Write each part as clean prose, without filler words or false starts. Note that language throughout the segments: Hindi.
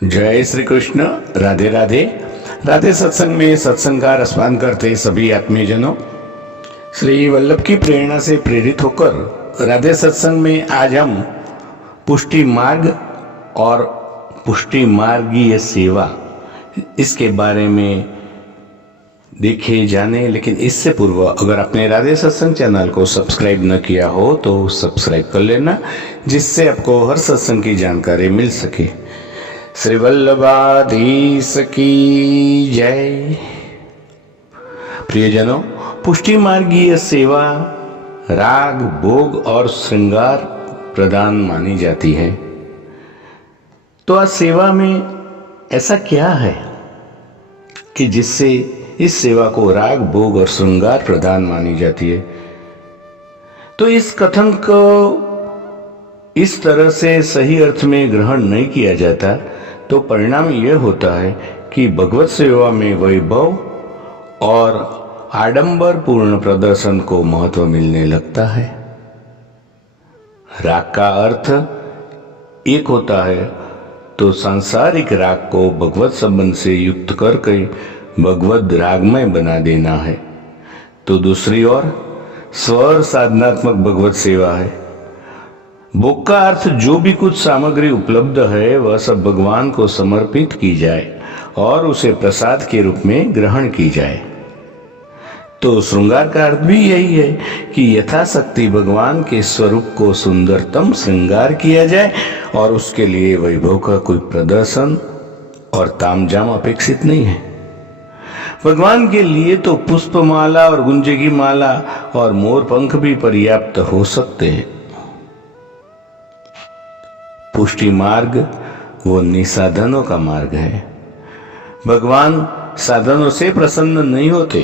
जय श्री कृष्ण। राधे राधे। राधे सत्संग में सत्संग का रसपान करते सभी आत्मीयजनों, श्री वल्लभ की प्रेरणा से प्रेरित होकर राधे सत्संग में आज हम पुष्टि मार्ग और पुष्टि मार्गीय सेवा इसके बारे में देखे जाने। लेकिन इससे पूर्व अगर आपने राधे सत्संग चैनल को सब्सक्राइब न किया हो तो सब्सक्राइब कर लेना, जिससे आपको हर सत्संग की जानकारी मिल सके। श्री वल्लभाधीश की जय। प्रियजनों, पुष्टि मार्गीय सेवा राग, भोग और श्रृंगार प्रदान मानी जाती है। तो आज सेवा में ऐसा क्या है कि जिससे इस सेवा को राग, भोग और श्रृंगार प्रदान मानी जाती है? तो इस कथन को इस तरह से सही अर्थ में ग्रहण नहीं किया जाता तो परिणाम यह होता है कि भगवत सेवा में वैभव और आडंबर पूर्ण प्रदर्शन को महत्व मिलने लगता है। राग का अर्थ एक होता है तो सांसारिक राग को भगवत संबंध से युक्त करके भगवत रागमय बना देना है, तो दूसरी ओर स्वर साधनात्मक भगवत सेवा है। भोग का अर्थ जो भी कुछ सामग्री उपलब्ध है वह सब भगवान को समर्पित की जाए और उसे प्रसाद के रूप में ग्रहण की जाए। तो श्रृंगार का अर्थ भी यही है कि यथाशक्ति भगवान के स्वरूप को सुंदरतम श्रृंगार किया जाए और उसके लिए वैभव का कोई प्रदर्शन और तामझाम अपेक्षित नहीं है। भगवान के लिए तो पुष्पमाला और गुंजे की माला और मोर पंख भी पर्याप्त हो सकते हैं। पुष्टि मार्ग वो निसाधनों का मार्ग है। भगवान साधनों से प्रसन्न नहीं होते।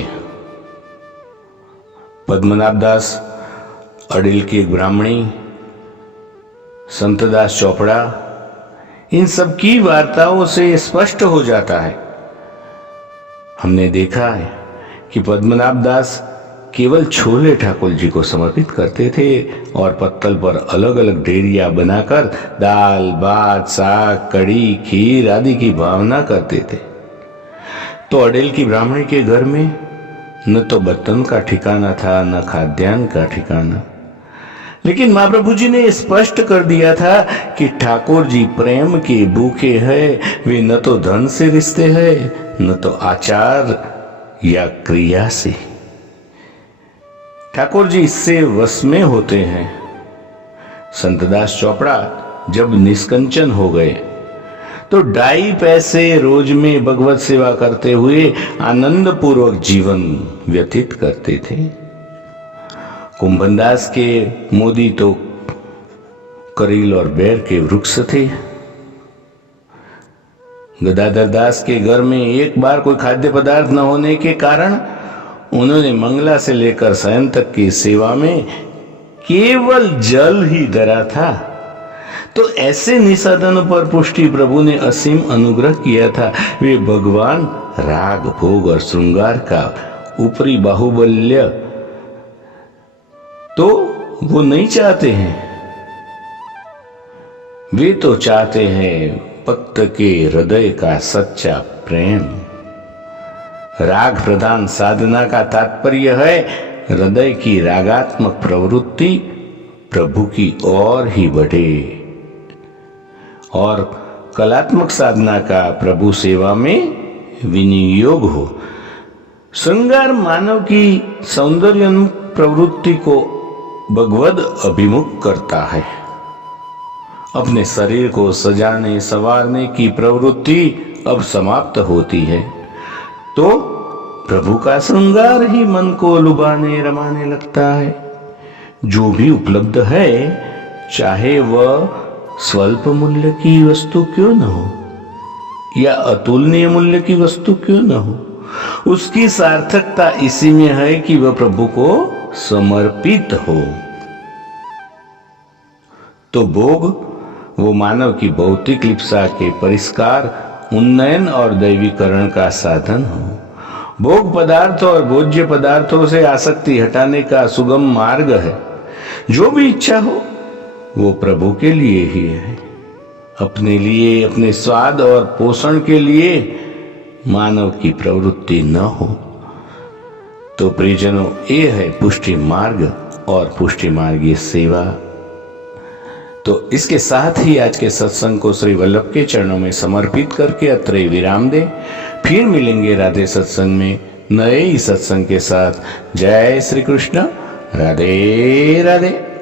पद्मनाभ दास अडिल की एक ब्राह्मणी, संतदास चोपड़ा, इन सब की वार्ताओं से स्पष्ट हो जाता है। हमने देखा है कि पद्मनाभ दास केवल छोले ठाकुर जी को समर्पित करते थे और पत्तल पर अलग अलग डेरिया बनाकर दाल, भात, साग, कड़ी, खीर आदि की भावना करते थे। तो अडेल की ब्राह्मणी के घर में न तो बर्तन का ठिकाना था न खाद्यान्न का ठिकाना। लेकिन महाप्रभु जी ने स्पष्ट कर दिया था कि ठाकुर जी प्रेम के भूखे हैं। वे न तो धन से रिश्ते हैं न तो आचार या क्रिया से। ठाकुर जी इससे वश में होते हैं। संतदास चोपड़ा जब निष्कंचन हो गए तो 2.5 पैसे रोज में भगवत सेवा करते हुए आनंद पूर्वक जीवन व्यतीत करते थे। कुंभनदास के मोदी तो करील और बेर के वृक्ष थे। गदाधर दास के घर में एक बार कोई खाद्य पदार्थ न होने के कारण उन्होंने मंगला से लेकर शयन तक की सेवा में केवल जल ही धरा था। तो ऐसे निसाधनों पर पुष्टि प्रभु ने असीम अनुग्रह किया था। वे भगवान राग, भोग और श्रृंगार का ऊपरी बाहुबल्य तो वो नहीं चाहते हैं। वे तो चाहते हैं भक्त के हृदय का सच्चा प्रेम। राग प्रधान साधना का तात्पर्य है हृदय की रागात्मक प्रवृत्ति प्रभु की ओर ही बढ़े और कलात्मक साधना का प्रभु सेवा में विनियोग हो। श्रृंगार मानव की सौंदर्य प्रवृत्ति को भगवद अभिमुख करता है। अपने शरीर को सजाने संवारने की प्रवृत्ति अब समाप्त होती है तो प्रभु का श्रृंगार ही मन को लुभाने रमाने लगता है। जो भी उपलब्ध है, चाहे वह स्वल्प मूल्य की वस्तु क्यों न हो या अतुलनीय मूल्य की वस्तु क्यों न हो, उसकी सार्थकता इसी में है कि वह प्रभु को समर्पित हो। तो भोग वो मानव की भौतिक लिप्सा के परिष्कार, उन्नयन और दैवीकरण का साधन हो। भोग पदार्थ और भोज्य पदार्थों से आसक्ति हटाने का सुगम मार्ग है। जो भी इच्छा हो वो प्रभु के लिए ही है। अपने लिए, अपने स्वाद और पोषण के लिए मानव की प्रवृत्ति न हो। तो प्रियजनों, ये है पुष्टि मार्ग और पुष्टि मार्गीय सेवा। तो इसके साथ ही आज के सत्संग को श्री वल्लभ के चरणों में समर्पित करके अत्र ही विराम दें। फिर मिलेंगे राधे सत्संग में नए ही सत्संग के साथ। जय श्री कृष्ण। राधे राधे।